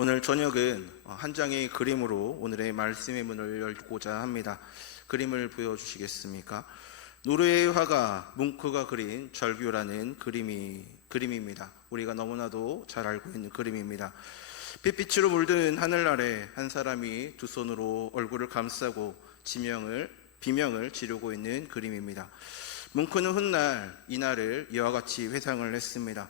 오늘 저녁은 한 장의 그림으로 오늘의 말씀의 문을 열고자 합니다. 그림을 보여주시겠습니까? 노르웨이 화가 뭉크가 그린 절규라는 그림입니다. 우리가 너무나도 잘 알고 있는 그림입니다. 핏빛으로 물든 하늘 아래 한 사람이 두 손으로 얼굴을 감싸고 비명을 지르고 있는 그림입니다. 뭉크는 훗날 이날을 이와 같이 회상을 했습니다.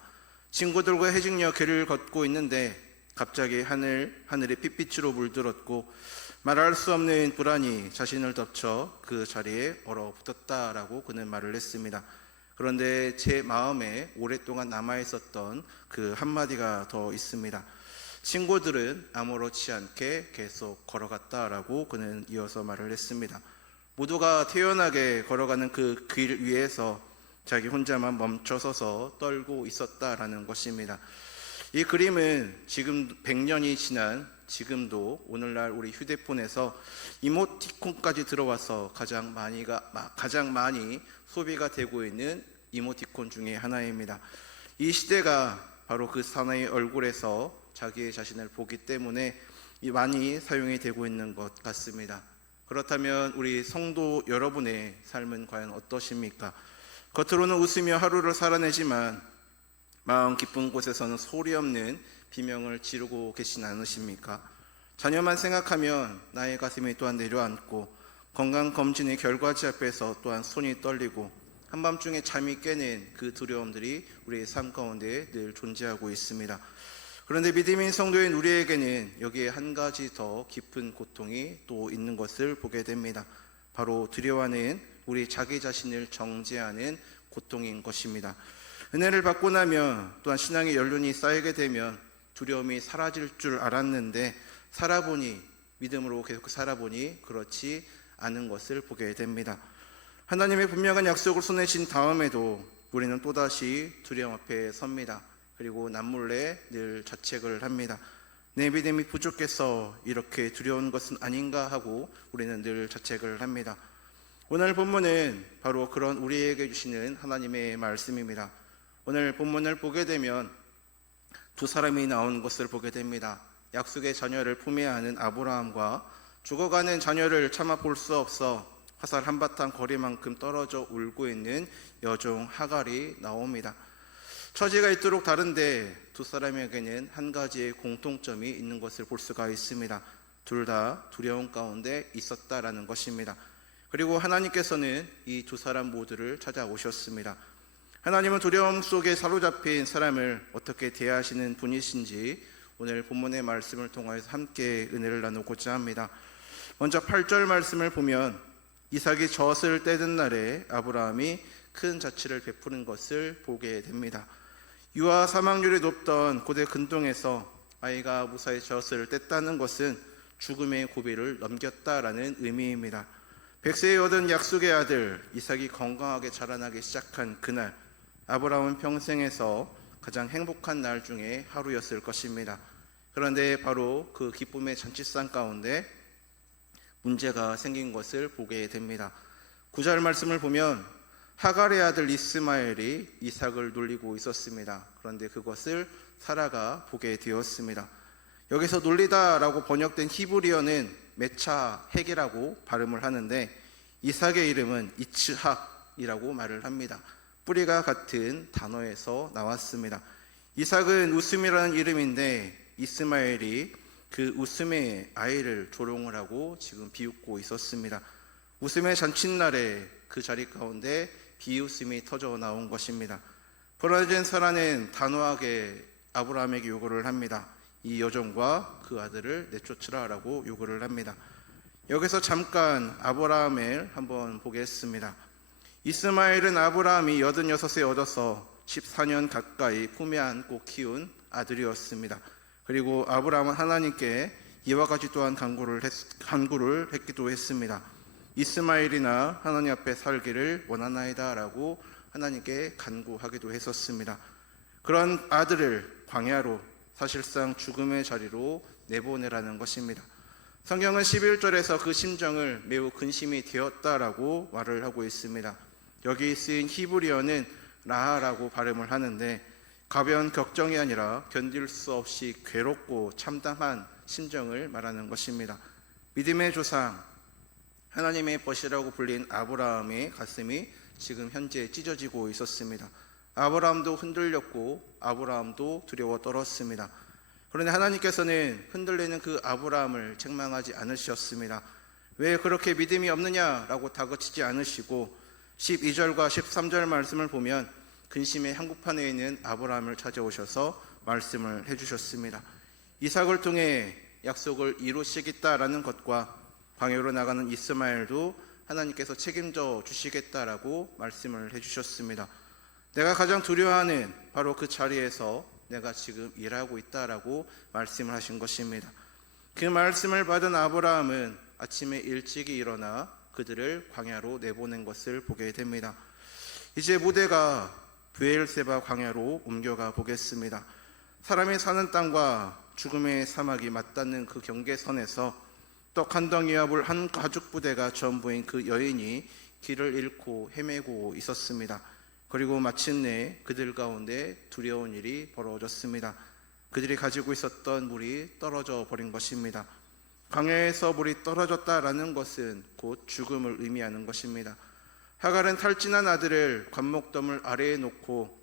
친구들과 해직역 길을 걷고 있는데 갑자기 하늘이 핏빛으로 물들었고 말할 수 없는 불안이 자신을 덮쳐 그 자리에 얼어붙었다라고 그는 말을 했습니다. 그런데 제 마음에 오랫동안 남아있었던 그 한마디가 더 있습니다. 친구들은 아무렇지 않게 계속 걸어갔다라고 그는 이어서 말을 했습니다. 모두가 태연하게 걸어가는 그 길 위에서 자기 혼자만 멈춰서서 떨고 있었다라는 것입니다. 이 그림은 지금 100년이 지난 지금도 오늘날 우리 휴대폰에서 이모티콘까지 들어와서 가장 많이 소비가 되고 있는 이모티콘 중에 하나입니다. 이 시대가 바로 그 사나이의 얼굴에서 자기의 자신을 보기 때문에 많이 사용이 되고 있는 것 같습니다. 그렇다면 우리 성도 여러분의 삶은 과연 어떠십니까? 겉으로는 웃으며 하루를 살아내지만 마음 깊은 곳에서는 소리 없는 비명을 지르고 계시지 않으십니까? 자녀만 생각하면 나의 가슴이 또한 내려앉고 건강검진의 결과지 앞에서 또한 손이 떨리고 한밤중에 잠이 깨는 그 두려움들이 우리의 삶 가운데 늘 존재하고 있습니다. 그런데 믿음인 성도인 우리에게는 여기에 한 가지 더 깊은 고통이 또 있는 것을 보게 됩니다. 바로 두려워하는 우리 자기 자신을 정죄하는 고통인 것입니다. 은혜를 받고 나면 또한 신앙의 연륜이 쌓이게 되면 두려움이 사라질 줄 알았는데 믿음으로 계속 살아보니 그렇지 않은 것을 보게 됩니다. 하나님의 분명한 약속을 손에 쥔 다음에도 우리는 또다시 두려움 앞에 섭니다. 그리고 남몰래 늘 자책을 합니다. 내 믿음이 부족해서 이렇게 두려운 것은 아닌가 하고 우리는 늘 자책을 합니다. 오늘 본문은 바로 그런 우리에게 주시는 하나님의 말씀입니다. 오늘 본문을 보게 되면 두 사람이 나온 것을 보게 됩니다. 약속의 자녀를 품에 안은 아브라함과 죽어가는 자녀를 참아 볼 수 없어 화살 한바탕 거리만큼 떨어져 울고 있는 여종 하갈이 나옵니다. 처지가 있도록 다른데 두 사람에게는 한 가지의 공통점이 있는 것을 볼 수가 있습니다. 둘 다 두려움 가운데 있었다라는 것입니다. 그리고 하나님께서는 이 두 사람 모두를 찾아오셨습니다. 하나님은 두려움 속에 사로잡힌 사람을 어떻게 대하시는 분이신지 오늘 본문의 말씀을 통하여서 함께 은혜를 나누고자 합니다. 먼저 8절 말씀을 보면 이삭이 젖을 떼는 날에 아브라함이 큰 자치를 베푸는 것을 보게 됩니다. 유아 사망률이 높던 고대 근동에서 아이가 무사히 젖을 뗐다는 것은 죽음의 고비를 넘겼다라는 의미입니다. 100세에 얻은 약속의 아들 이삭이 건강하게 자라나기 시작한 그날, 아브라함은 평생에서 가장 행복한 날 중에 하루였을 것입니다. 그런데 바로 그 기쁨의 잔치상 가운데 문제가 생긴 것을 보게 됩니다. 9절 말씀을 보면 하갈의 아들 이스마엘이 이삭을 놀리고 있었습니다. 그런데 그것을 사라가 보게 되었습니다. 여기서 놀리다라고 번역된 히브리어는 메차핵이라고 발음을 하는데 이삭의 이름은 이츠학이라고 말을 합니다. 뿌리가 같은 단어에서 나왔습니다. 이삭은 웃음이라는 이름인데 이스마엘이 그 웃음의 아이를 조롱을 하고 지금 비웃고 있었습니다. 웃음의 잔칫날에 그 자리 가운데 비웃음이 터져 나온 것입니다. 벌어진 사라는 단호하게 아브라함에게 요구를 합니다. 이 여종과 그 아들을 내쫓으라 라고 요구를 합니다. 여기서 잠깐 아브라함을 한번 보겠습니다. 이스마엘은 아브라함이 86세 얻어서 14년 가까이 품에 안고 키운 아들이었습니다. 그리고 아브라함은 하나님께 이와 같이 또한 간구를 했기도 했습니다. 이스마엘이나 하나님 앞에 살기를 원하나이다 라고 하나님께 간구하기도 했었습니다. 그런 아들을 광야로 사실상 죽음의 자리로 내보내라는 것입니다. 성경은 11절에서 그 심정을 매우 근심이 되었다라고 말을 하고 있습니다. 여기 쓰인 히브리어는 라하라고 발음을 하는데 가벼운 걱정이 아니라 견딜 수 없이 괴롭고 참담한 심정을 말하는 것입니다. 믿음의 조상, 하나님의 벗이라고 불린 아브라함의 가슴이 지금 현재 찢어지고 있었습니다. 아브라함도 흔들렸고 아브라함도 두려워 떨었습니다. 그런데 하나님께서는 흔들리는 그 아브라함을 책망하지 않으셨습니다. 왜 그렇게 믿음이 없느냐라고 다그치지 않으시고 12절과 13절 말씀을 보면 근심의 한복판에 있는 아브라함을 찾아오셔서 말씀을 해주셨습니다. 이삭을 통해 약속을 이루시겠다라는 것과 광야로 나가는 이스마엘도 하나님께서 책임져 주시겠다라고 말씀을 해주셨습니다. 내가 가장 두려워하는 바로 그 자리에서 내가 지금 일하고 있다라고 말씀을 하신 것입니다. 그 말씀을 받은 아브라함은 아침에 일찍이 일어나 그들을 광야로 내보낸 것을 보게 됩니다. 이제 무대가 브엘세바 광야로 옮겨가 보겠습니다. 사람이 사는 땅과 죽음의 사막이 맞닿는 그 경계선에서 떡 한 덩이와 물 한 가죽 부대가 전부인 그 여인이 길을 잃고 헤매고 있었습니다. 그리고 마침내 그들 가운데 두려운 일이 벌어졌습니다. 그들이 가지고 있었던 물이 떨어져 버린 것입니다. 광야에서 물이 떨어졌다라는 것은 곧 죽음을 의미하는 것입니다. 하갈은 탈진한 아들을 관목더물 아래에 놓고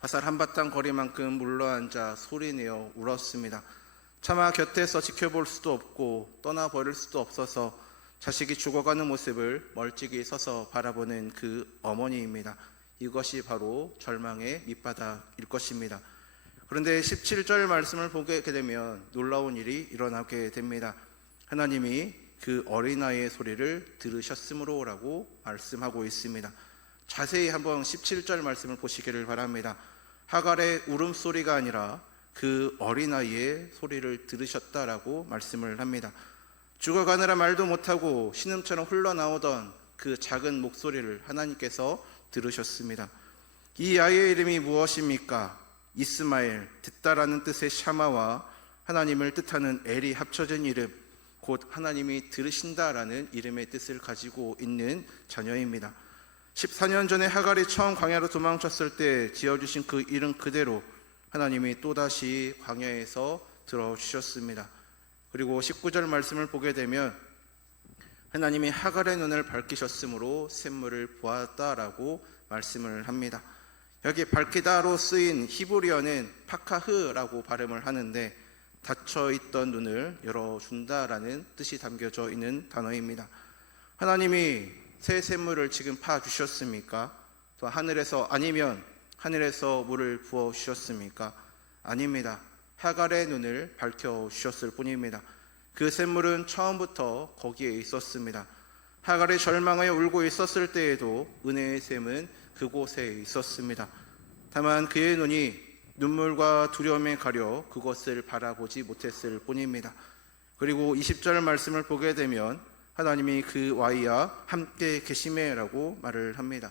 화살 한바탕 거리만큼 물러앉아 소리내어 울었습니다. 차마 곁에서 지켜볼 수도 없고 떠나버릴 수도 없어서 자식이 죽어가는 모습을 멀찍이 서서 바라보는 그 어머니입니다. 이것이 바로 절망의 밑바닥일 것입니다. 그런데 17절 말씀을 보게 되면 놀라운 일이 일어나게 됩니다. 하나님이 그 어린아이의 소리를 들으셨으므로라고 말씀하고 있습니다. 자세히 한번 17절 말씀을 보시기를 바랍니다. 하갈의 울음소리가 아니라 그 어린아이의 소리를 들으셨다라고 말씀을 합니다. 죽어가느라 말도 못하고 신음처럼 흘러나오던 그 작은 목소리를 하나님께서 들으셨습니다. 이 아이의 이름이 무엇입니까? 이스마엘, 듣다라는 뜻의 샤마와 하나님을 뜻하는 엘이 합쳐진 이름, 곧 하나님이 들으신다라는 이름의 뜻을 가지고 있는 자녀입니다. 14년 전에 하갈이 처음 광야로 도망쳤을 때 지어주신 그 이름 그대로 하나님이 또다시 광야에서 들어주셨습니다. 그리고 19절 말씀을 보게 되면 하나님이 하갈의 눈을 밝히셨으므로 샘물을 보았다라고 말씀을 합니다. 여기 밝히다로 쓰인 히브리어는 파카흐라고 발음을 하는데 닫혀있던 눈을 열어준다라는 뜻이 담겨져 있는 단어입니다. 하나님이 새 샘물을 지금 파주셨습니까? 또 하늘에서 아니면 하늘에서 물을 부어주셨습니까? 아닙니다. 하갈의 눈을 밝혀주셨을 뿐입니다. 그 샘물은 처음부터 거기에 있었습니다. 하갈이 절망하여 울고 있었을 때에도 은혜의 샘은 그곳에 있었습니다. 다만 그의 눈이 눈물과 두려움에 가려 그것을 바라보지 못했을 뿐입니다. 그리고 20절 말씀을 보게 되면 하나님이 그 와이와 함께 계시매라고 말을 합니다.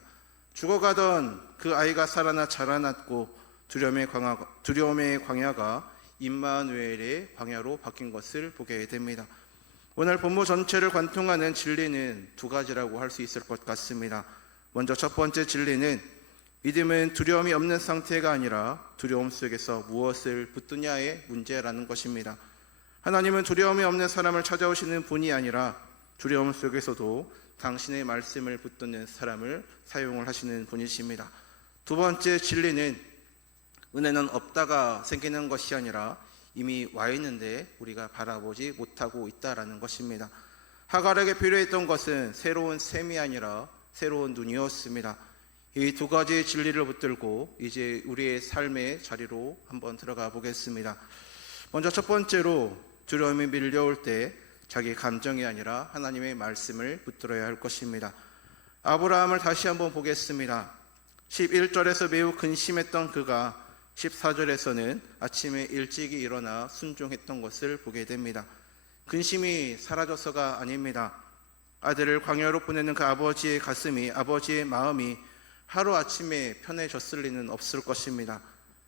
죽어가던 그 아이가 살아나 자라났고 두려움의 광야가 임마누엘의 광야로 바뀐 것을 보게 됩니다. 오늘 본문 전체를 관통하는 진리는 두 가지라고 할 수 있을 것 같습니다. 먼저 첫 번째 진리는 믿음은 두려움이 없는 상태가 아니라 두려움 속에서 무엇을 붙드냐의 문제라는 것입니다. 하나님은 두려움이 없는 사람을 찾아오시는 분이 아니라 두려움 속에서도 당신의 말씀을 붙드는 사람을 사용을 하시는 분이십니다. 두 번째 진리는 은혜는 없다가 생기는 것이 아니라 이미 와 있는데 우리가 바라보지 못하고 있다라는 것입니다. 하갈에게 필요했던 것은 새로운 샘이 아니라 새로운 눈이었습니다. 이 두 가지의 진리를 붙들고 이제 우리의 삶의 자리로 한번 들어가 보겠습니다. 먼저 첫 번째로 두려움이 밀려올 때 자기 감정이 아니라 하나님의 말씀을 붙들어야 할 것입니다. 아브라함을 다시 한번 보겠습니다. 11절에서 매우 근심했던 그가 14절에서는 아침에 일찍이 일어나 순종했던 것을 보게 됩니다. 근심이 사라져서가 아닙니다. 아들을 광야로 보내는 그 아버지의 가슴이, 아버지의 마음이 하루아침에 편해졌을 리는 없을 것입니다.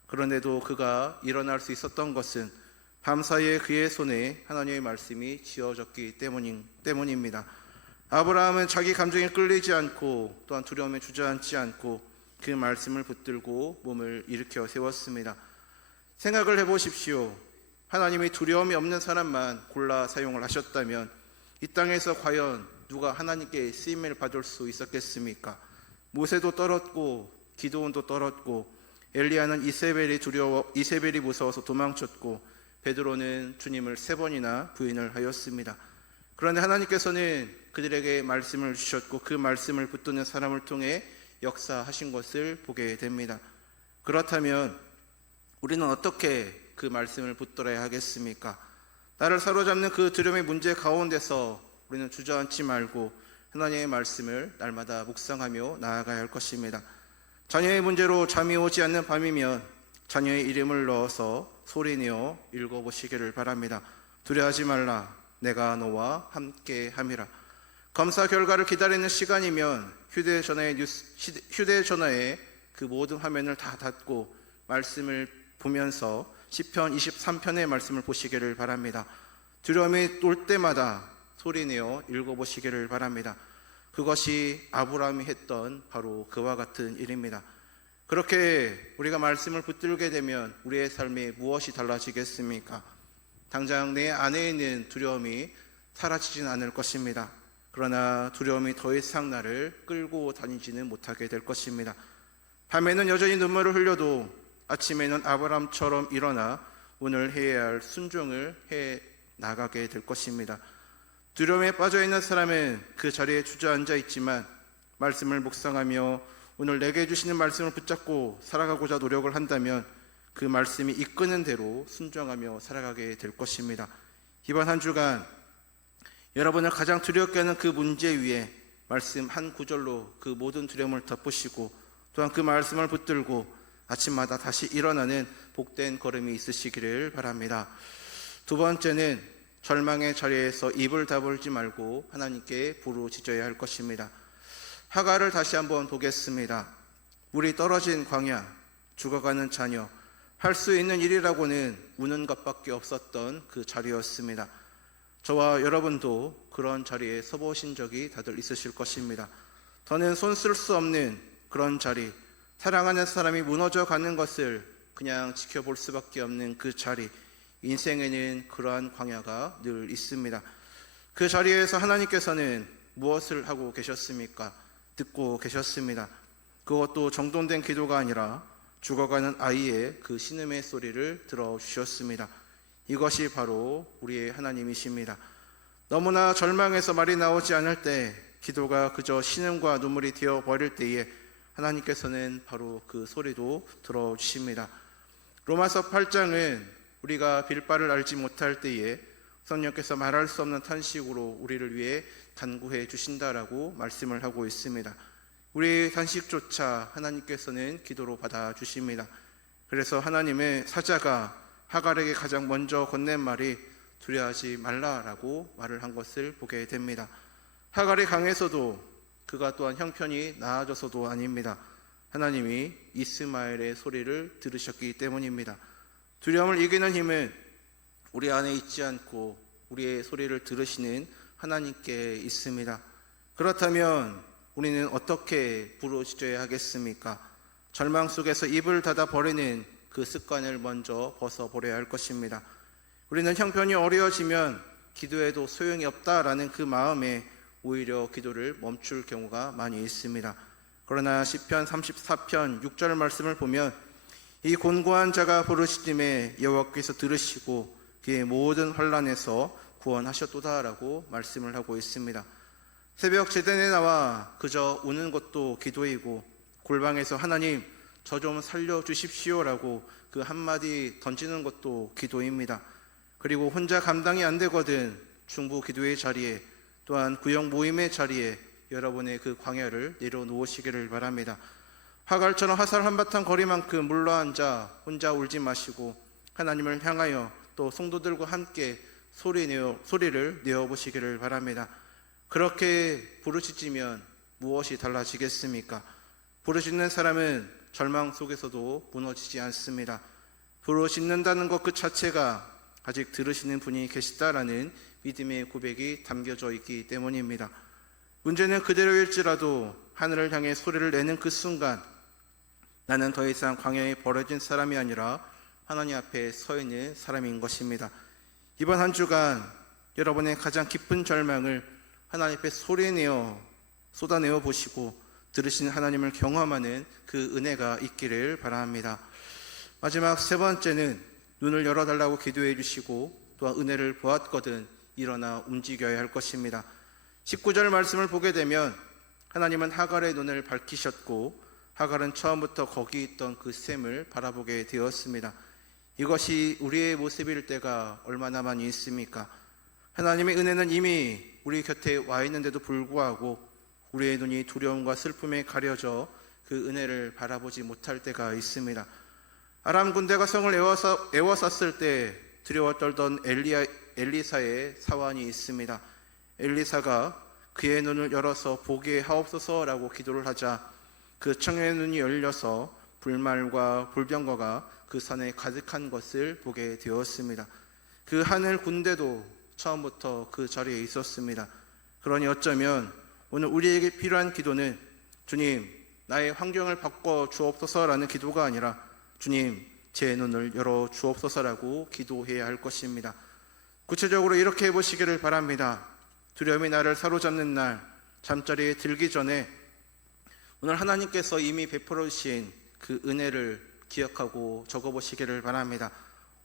그런데도 그가 일어날 수 있었던 것은 밤사이에 그의 손에 하나님의 말씀이 지어졌기 때문입니다. 아브라함은 자기 감정에 끌리지 않고 또한 두려움에 주저앉지 않고 그 말씀을 붙들고 몸을 일으켜 세웠습니다. 생각을 해보십시오. 하나님이 두려움이 없는 사람만 골라 사용을 하셨다면 이 땅에서 과연 누가 하나님께 쓰임을 받을 수 있었겠습니까? 모세도 떨었고 기드온도 떨었고 엘리야는 이세벨이 무서워서 도망쳤고 베드로는 주님을 3번이나 부인을 하였습니다. 그런데 하나님께서는 그들에게 말씀을 주셨고 그 말씀을 붙드는 사람을 통해 역사하신 것을 보게 됩니다. 그렇다면 우리는 어떻게 그 말씀을 붙들어야 하겠습니까? 나를 사로잡는 그 두려움의 문제 가운데서 우리는 주저앉지 말고 하나님의 말씀을 날마다 묵상하며 나아가야 할 것입니다. 자녀의 문제로 잠이 오지 않는 밤이면 자녀의 이름을 넣어서 소리내어 읽어보시기를 바랍니다. 두려워하지 말라, 내가 너와 함께 함이라. 검사 결과를 기다리는 시간이면 휴대전화에 그 모든 화면을 다 닫고 말씀을 보면서 시편 23편의 말씀을 보시기를 바랍니다. 두려움이 올 때마다 소리내어 읽어보시기를 바랍니다. 그것이 아브라함이 했던 바로 그와 같은 일입니다. 그렇게 우리가 말씀을 붙들게 되면 우리의 삶에 무엇이 달라지겠습니까? 당장 내 안에 있는 두려움이 사라지진 않을 것입니다. 그러나 두려움이 더 이상 나를 끌고 다니지는 못하게 될 것입니다. 밤에는 여전히 눈물을 흘려도 아침에는 아브라함처럼 일어나 오늘 해야 할 순종을 해 나가게 될 것입니다. 두려움에 빠져있는 사람은 그 자리에 주저앉아 있지만 말씀을 묵상하며 오늘 내게 주시는 말씀을 붙잡고 살아가고자 노력을 한다면 그 말씀이 이끄는 대로 순종하며 살아가게 될 것입니다. 이번 한 주간 여러분을 가장 두렵게 하는 그 문제 위에 말씀 한 구절로 그 모든 두려움을 덮으시고 또한 그 말씀을 붙들고 아침마다 다시 일어나는 복된 걸음이 있으시기를 바랍니다. 두 번째는 절망의 자리에서 입을 다물지 말고 하나님께 부르짖어야 할 것입니다. 하갈을 다시 한번 보겠습니다. 물이 떨어진 광야, 죽어가는 자녀, 할 수 있는 일이라고는 우는 것밖에 없었던 그 자리였습니다. 저와 여러분도 그런 자리에 서보신 적이 다들 있으실 것입니다. 더는 손 쓸 수 없는 그런 자리, 사랑하는 사람이 무너져 가는 것을 그냥 지켜볼 수밖에 없는 그 자리, 인생에는 그러한 광야가 늘 있습니다. 그 자리에서 하나님께서는 무엇을 하고 계셨습니까? 듣고 계셨습니다. 그것도 정돈된 기도가 아니라 죽어가는 아이의 그 신음의 소리를 들어주셨습니다. 이것이 바로 우리의 하나님이십니다. 너무나 절망해서 말이 나오지 않을 때, 기도가 그저 신음과 눈물이 되어버릴 때에 하나님께서는 바로 그 소리도 들어주십니다. 로마서 8장은 우리가 빌바를 알지 못할 때에 성령께서 말할 수 없는 탄식으로 우리를 위해 간구해 주신다라고 말씀을 하고 있습니다. 우리의 탄식조차 하나님께서는 기도로 받아주십니다. 그래서 하나님의 사자가 하갈에게 가장 먼저 건넨 말이 두려워하지 말라라고 말을 한 것을 보게 됩니다. 하갈이 강해서도 그가 또한 형편이 나아져서도 아닙니다. 하나님이 이스마엘의 소리를 들으셨기 때문입니다. 두려움을 이기는 힘은 우리 안에 있지 않고 우리의 소리를 들으시는 하나님께 있습니다. 그렇다면 우리는 어떻게 부르짖어야 하겠습니까? 절망 속에서 입을 닫아버리는 그 습관을 먼저 벗어버려야 할 것입니다. 우리는 형편이 어려워지면 기도해도 소용이 없다라는 그 마음에 오히려 기도를 멈출 경우가 많이 있습니다. 그러나 시편 34편 6절 말씀을 보면 이 곤고한 자가 부르짖음에 여호와께서 들으시고 그의 모든 환난에서 구원하셨도다라고 말씀을 하고 있습니다. 새벽 제단에 나와 그저 우는 것도 기도이고 골방에서 하나님 저 좀 살려주십시오라고 그 한마디 던지는 것도 기도입니다. 그리고 혼자 감당이 안 되거든 중보 기도의 자리에 또한 구역 모임의 자리에 여러분의 그 광야를 내려놓으시기를 바랍니다. 하갈처럼 화살 한바탕 거리만큼 물러앉아 혼자 울지 마시고 하나님을 향하여 또 성도들과 함께 소리를 내어보시기를 바랍니다. 그렇게 부르짖으면 무엇이 달라지겠습니까? 부르짖는 사람은 절망 속에서도 무너지지 않습니다. 부르짖는다는 것 그 자체가 아직 들으시는 분이 계시다라는 믿음의 고백이 담겨져 있기 때문입니다. 문제는 그대로일지라도 하늘을 향해 소리를 내는 그 순간 나는 더 이상 광야에 버려진 사람이 아니라 하나님 앞에 서 있는 사람인 것입니다. 이번 한 주간 여러분의 가장 깊은 절망을 하나님 앞에 쏟아내어 보시고 들으신 하나님을 경험하는 그 은혜가 있기를 바랍니다. 마지막 세 번째는 눈을 열어달라고 기도해 주시고 또한 은혜를 보았거든 일어나 움직여야 할 것입니다. 19절 말씀을 보게 되면 하나님은 하갈의 눈을 밝히셨고 하갈은 처음부터 거기 있던 그 샘을 바라보게 되었습니다. 이것이 우리의 모습일 때가 얼마나 많이 있습니까? 하나님의 은혜는 이미 우리 곁에 와 있는데도 불구하고 우리의 눈이 두려움과 슬픔에 가려져 그 은혜를 바라보지 못할 때가 있습니다. 아람 군대가 성을 에워쌌을 때 두려워 떨던 엘리사의 사환이 있습니다. 엘리사가 그의 눈을 열어서 보게 하옵소서라고 기도를 하자 그 청년의 눈이 열려서 불말과 불병거가 그 산에 가득한 것을 보게 되었습니다. 그 하늘 군대도 처음부터 그 자리에 있었습니다. 그러니 어쩌면 오늘 우리에게 필요한 기도는 주님 나의 환경을 바꿔 주옵소서라는 기도가 아니라 주님 제 눈을 열어 주옵소서라고 기도해야 할 것입니다. 구체적으로 이렇게 해보시기를 바랍니다. 두려움이 나를 사로잡는 날 잠자리에 들기 전에 오늘 하나님께서 이미 베풀어 주신 그 은혜를 기억하고 적어보시기를 바랍니다.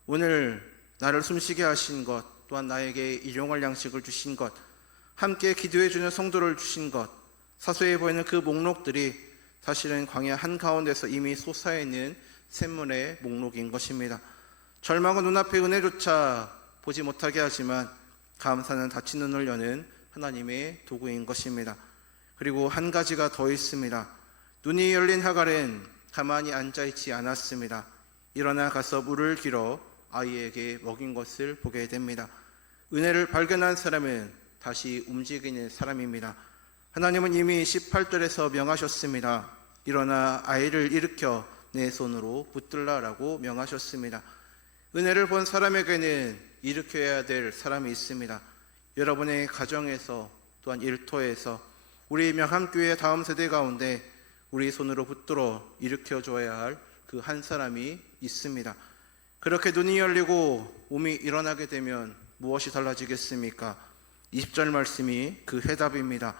오늘 나를 숨쉬게 하신 것, 또한 나에게 일용할 양식을 주신 것, 함께 기도해주는 성도를 주신 것, 사소해 보이는 그 목록들이 사실은 광야 한가운데서 이미 솟아있는 샘물의 목록인 것입니다. 절망은 눈앞에 은혜조차 보지 못하게 하지만 감사는 닫힌 눈을 여는 하나님의 도구인 것입니다. 그리고 한 가지가 더 있습니다. 눈이 열린 하갈은 가만히 앉아있지 않았습니다. 일어나 가서 물을 길어 아이에게 먹인 것을 보게 됩니다. 은혜를 발견한 사람은 다시 움직이는 사람입니다. 하나님은 이미 18절에서 명하셨습니다. 일어나 아이를 일으켜 내 손으로 붙들라라고 명하셨습니다. 은혜를 본 사람에게는 일으켜야 될 사람이 있습니다. 여러분의 가정에서 또한 일터에서 우리 명함교회 다음 세대 가운데 우리 손으로 붙들어 일으켜줘야 할 그 한 사람이 있습니다. 그렇게 눈이 열리고 몸이 일어나게 되면 무엇이 달라지겠습니까? 20절 말씀이 그 해답입니다.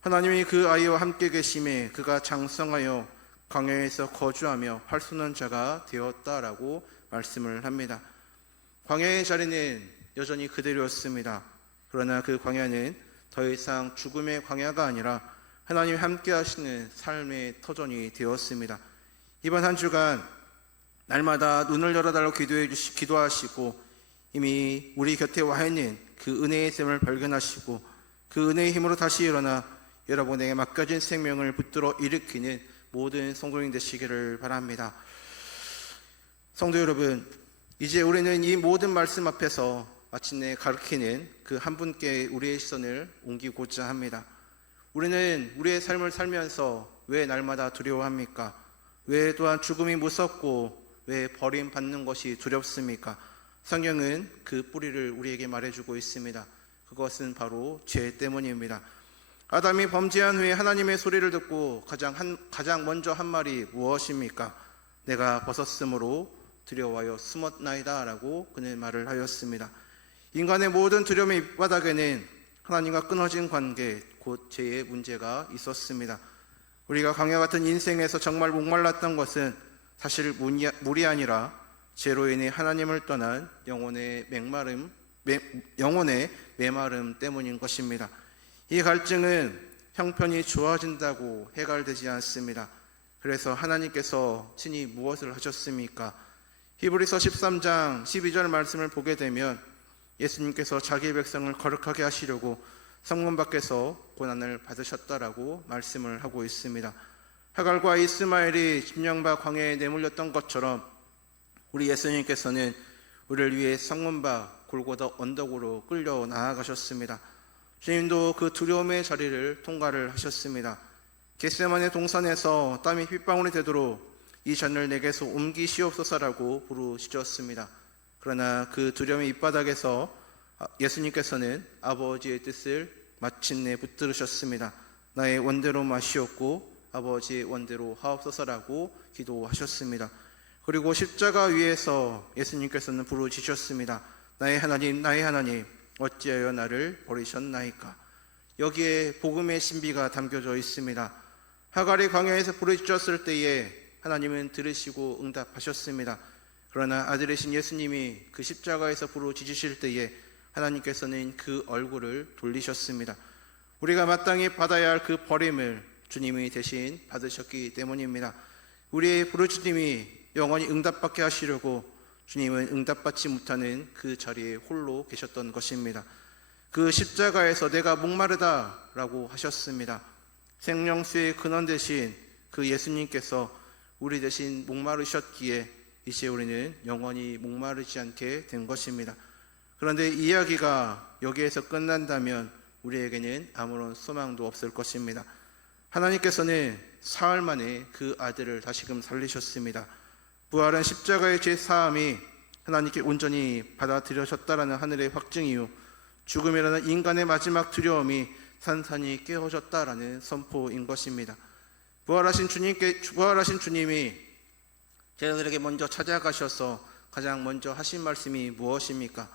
하나님이 그 아이와 함께 계심에 그가 장성하여 광야에서 거주하며 활 쏘는 자가 되었다라고 말씀을 합니다. 광야의 자리는 여전히 그대로였습니다. 그러나 그 광야는 더 이상 죽음의 광야가 아니라 하나님이 함께 하시는 삶의 터전이 되었습니다. 이번 한 주간 날마다 눈을 열어달라고 기도하시고 이미 우리 곁에 와 있는 그 은혜의 샘을 발견하시고 그 은혜의 힘으로 다시 일어나 여러분에게 맡겨진 생명을 붙들어 일으키는 모든 성도님 되시기를 바랍니다. 성도 여러분, 이제 우리는 이 모든 말씀 앞에서 마침내 가르치는 그 한 분께 우리의 시선을 옮기고자 합니다. 우리는 우리의 삶을 살면서 왜 날마다 두려워합니까? 왜 또한 죽음이 무섭고 왜 버림받는 것이 두렵습니까? 성경은 그 뿌리를 우리에게 말해주고 있습니다. 그것은 바로 죄 때문입니다. 아담이 범죄한 후에 하나님의 소리를 듣고 가장 먼저 한 말이 무엇입니까? 내가 벗었으므로 두려워하여 숨었나이다 라고 그는 말을 하였습니다. 인간의 모든 두려움의 밑바닥에는 하나님과 끊어진 관계, 곧 죄의 문제가 있었습니다. 우리가 광야 같은 인생에서 정말 목말랐던 것은 사실 물이 아니라 죄로 인해 하나님을 떠난 영혼의 메마름 때문인 것입니다. 이 갈증은 형편이 좋아진다고 해결되지 않습니다. 그래서 하나님께서 친히 무엇을 하셨습니까? 히브리서 13장 12절 말씀을 보게 되면 예수님께서 자기 백성을 거룩하게 하시려고 성문 밖에서 고난을 받으셨다라고 말씀을 하고 있습니다. 하갈과 이스마엘이 심령과 광야에 내몰렸던 것처럼 우리 예수님께서는 우리를 위해 성문 밖 골고다 언덕으로 끌려 나아가셨습니다. 주님도 그 두려움의 자리를 통과를 하셨습니다. 겟세마네 동산에서 땀이 핏방울이 되도록 이 잔을 내게서 옮기시옵소서라고 부르짖었습니다. 그러나 그 두려움의 밑바닥에서 예수님께서는 아버지의 뜻을 마침내 붙들으셨습니다. 나의 원대로 마시옵고 아버지의 원대로 하옵소서라고 기도하셨습니다. 그리고 십자가 위에서 예수님께서는 부르짖으셨습니다. 나의 하나님, 어찌하여 나를 버리셨나이까. 여기에 복음의 신비가 담겨져 있습니다. 하갈이 광야에서 부르짖었을 때에 하나님은 들으시고 응답하셨습니다. 그러나 아들이신 예수님이 그 십자가에서 부르짖으실 때에 하나님께서는 그 얼굴을 돌리셨습니다. 우리가 마땅히 받아야 할 그 버림을 주님이 대신 받으셨기 때문입니다. 우리의 부르짖음이 영원히 응답받게 하시려고 주님은 응답받지 못하는 그 자리에 홀로 계셨던 것입니다. 그 십자가에서 내가 목마르다 라고 하셨습니다. 생명수의 근원 되신 그 예수님께서 우리 대신 목마르셨기에 이제 우리는 영원히 목마르지 않게 된 것입니다. 그런데 이야기가 여기에서 끝난다면 우리에게는 아무런 소망도 없을 것입니다. 하나님께서는 사흘 만에 그 아들을 다시금 살리셨습니다. 부활은 십자가의 죄사함이 하나님께 온전히 받아들여졌다라는 하늘의 확증이요, 죽음이라는 인간의 마지막 두려움이 산산이 깨어졌다라는 선포인 것입니다. 부활하신 주님이 제자들에게 먼저 찾아가셔서 가장 먼저 하신 말씀이 무엇입니까?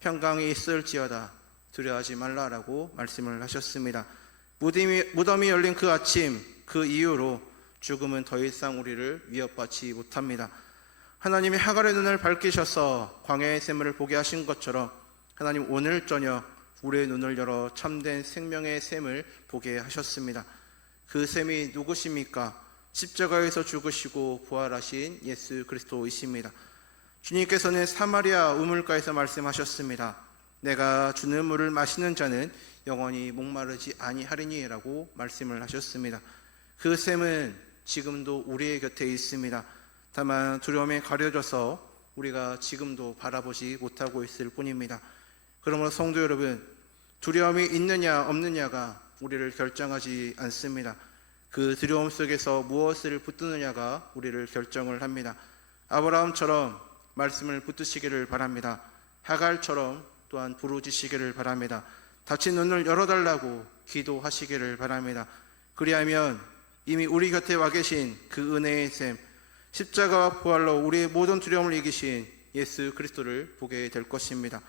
평강이 있을지어다 두려워하지 말라라고 말씀을 하셨습니다. 무덤이 열린 그 아침, 그 이후로 죽음은 더 이상 우리를 위협받지 못합니다. 하나님이 하갈의 눈을 밝히셔서 광야의 샘을 보게 하신 것처럼 하나님 오늘 저녁 우리의 눈을 열어 참된 생명의 샘을 보게 하셨습니다. 그 샘이 누구십니까? 십자가에서 죽으시고 부활하신 예수 그리스도이십니다. 주님께서는 사마리아 우물가에서 말씀하셨습니다. 내가 주는 물을 마시는 자는 영원히 목마르지 아니하리니 라고 말씀을 하셨습니다. 그 샘은 지금도 우리의 곁에 있습니다. 다만 두려움에 가려져서 우리가 지금도 바라보지 못하고 있을 뿐입니다. 그러므로 성도 여러분, 두려움이 있느냐 없느냐가 우리를 결정하지 않습니다. 그 두려움 속에서 무엇을 붙드느냐가 우리를 결정을 합니다. 아브라함처럼 말씀을 붙드시기를 바랍니다. 하갈처럼 또한 부르짖으시기를 바랍니다. 닫힌 눈을 열어달라고 기도하시기를 바랍니다. 그리하면 이미 우리 곁에 와 계신 그 은혜의 샘, 십자가와 부활로 우리의 모든 두려움을 이기신 예수 그리스도를 보게 될 것입니다.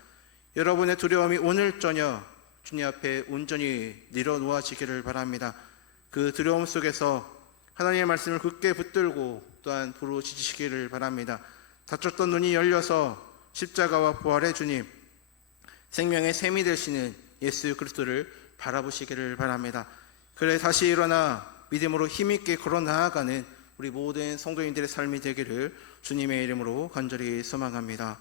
여러분의 두려움이 오늘 저녁 주님 앞에 온전히 내려놓아지기를 바랍니다. 그 두려움 속에서 하나님의 말씀을 굳게 붙들고 또한 부르짖으시기를 바랍니다. 닫혔던 눈이 열려서 십자가와 부활의 주님, 생명의 샘이 되시는 예수 그리스도를 바라보시기를 바랍니다. 그래 다시 일어나 믿음으로 힘있게 걸어 나아가는 우리 모든 성도인들의 삶이 되기를 주님의 이름으로 간절히 소망합니다.